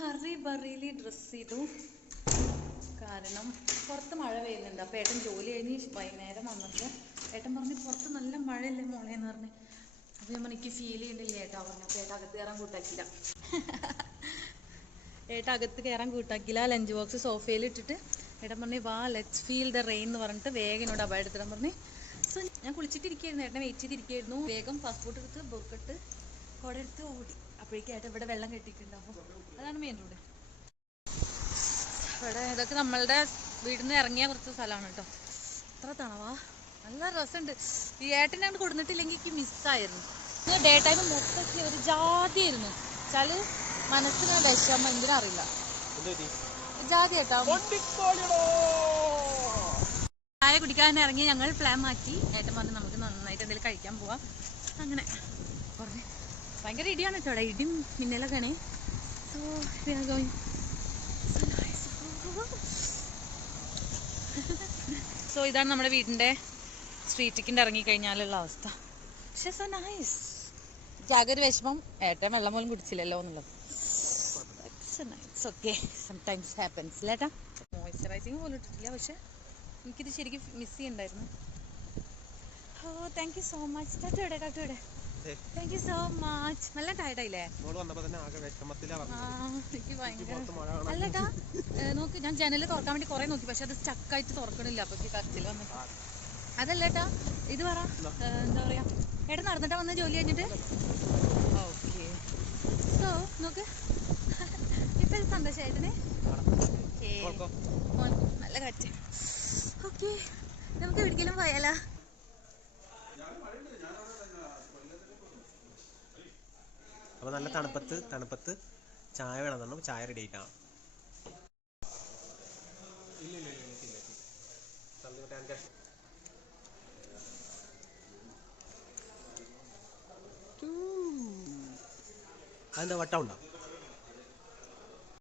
Hurry ബറിയിൽ dress ചെയ്തു കാരണം പുറത്ത് മഴ പെയ്യുന്നുണ്ട്. അപ്പോൾ ഏട്ടൻ ജോലി കഴിഞ്ഞ് വൈകുന്നേരം വന്നപ്പോൾ ഏട്ടൻ പറഞ്ഞു പുറത്ത് നല്ല മഴയല്ലേ മോളെ എന്ന് പറഞ്ഞു. അപ്പോൾ ഞാൻ എനിക്ക് ഫീൽ ചെയ്യുന്നില്ലേ ഏട്ടാ പറഞ്ഞു. അപ്പോൾ ഏട്ടാ അകത്ത് കയറാൻ കൂട്ടാക്കില്ല ഏട്ടാ അകത്ത് കയറാൻ കൂട്ടാക്കില്ല ലഞ്ച് ബോക്സ് സോഫയിൽ ഇട്ടിട്ട് ഏട്ടൻ പറഞ്ഞു വാ ലെറ്റ്സ് ഫീൽ ദ റെയിൻ എന്ന് പറഞ്ഞിട്ട് വേഗം എന്നോട് അഭയം എടുത്തിടാൻ പറഞ്ഞു. സോ ഞാൻ കുളിച്ചിട്ടിരിക്കുകയായിരുന്നു. ഏട്ടനെ വെയിറ്റ് ചെയ്തിരിക്കുകയായിരുന്നു. വേഗം പാസ്പോർട്ട് എടുത്ത് ബുക്കെട്ട് കുട എടുത്ത് ഓടി. അപ്പോഴേക്കും ഏട്ടൻ ഇവിടെ വെള്ളം കെട്ടിയിട്ടുണ്ടാവും. അതാണ് മെയിൻ റോഡ് ഇവിടെ ഇതൊക്കെ നമ്മളുടെ വീട്ടിൽ നിന്ന് ഇറങ്ങിയ കുറച്ച് സ്ഥലമാണ് കേട്ടോ. എത്ര തണവാ. നല്ല രസമുണ്ട്. ഈ ഏട്ടനെ അങ്ങോട്ട് കൊടുത്തിട്ടില്ലെങ്കിൽ എനിക്ക് മിസ്സായിരുന്നു ഇന്ന് ഡേ ടൈം മൊത്തത്തിൽ ഒരു ജാതിയായിരുന്നു. വെച്ചാൽ മനസ്സിന് വിഷമം എന്തിനാ അറിയില്ല. ജാതി കേട്ടോ. ചായ കുടിക്കാൻ ഇറങ്ങി ഞങ്ങൾ പ്ലാൻ മാറ്റി. ഏട്ടൻ പറഞ്ഞ് നമുക്ക് നന്നായിട്ട് എന്തെങ്കിലും കഴിക്കാൻ പോവാം. അങ്ങനെ. പറഞ്ഞു ഭയങ്കര ഇടിയാണ് കേട്ടോ ഇവിടെ. ഇടിയും മിന്നലൊക്കെയാണ്. So we are going so ഇതാണ് നമ്മുടെ വീടിന്റെ സ്ട്രീറ്റിക്കിന്റെ ഇറങ്ങി കഴിഞ്ഞാലുള്ള അവസ്ഥ. പക്ഷേ സോ നൈസ് ജാഗൊരു വിഷമം. ഏട്ടൻ വെള്ളം പോലും കുടിച്ചില്ലല്ലോ എന്നുള്ളത്. ഓക്കെ സംടൈംസ് ഹാപ്പൻസ് ലേട്ടാ മോയ്സ്ചറൈസിങ് പോലും ഇട്ടിട്ടില്ല. പക്ഷെ എനിക്കിത് ശരിക്കും മിസ് ചെയ്യണ്ടായിരുന്നു. Oh thank you so much ടാറ്റോടെ ടാറ്റോടെ താങ്ക് യു സോ മച്ച് നല്ല ടയർഡായില്ലേ എനിക്ക് ഭയങ്കര അല്ലട്ടാ നോക്ക് ഞാൻ ജനൽ തുറക്കാൻ വേണ്ടി കുറെ നോക്കി പക്ഷെ അത് സ്റ്റക്കായിട്ട് തുറക്കണില്ല അപ്പൊ കരച്ചിൽ വന്നിട്ട് അതല്ലേട്ടാ ഇത് പറ എന്താ പറയാ ഏട്ടാ നടന്നിട്ടാ വന്ന ജോലി കഴിഞ്ഞിട്ട്? ഓക്കെ. സോ നോക്ക്. ഇപ്പൊ സന്തോഷായിട്ടേ? നല്ല കാറ്റ് ഓക്കെ. നമുക്ക് എവിടേക്കെങ്കിലും പോയാലോ? അപ്പൊ നല്ല തണുപ്പത്ത് തണുപ്പത്ത് ചായ വേണം പറഞ്ഞു ചായ റെഡി ആയിട്ടാണ് അതെന്താ വട്ടം ഉണ്ടോ?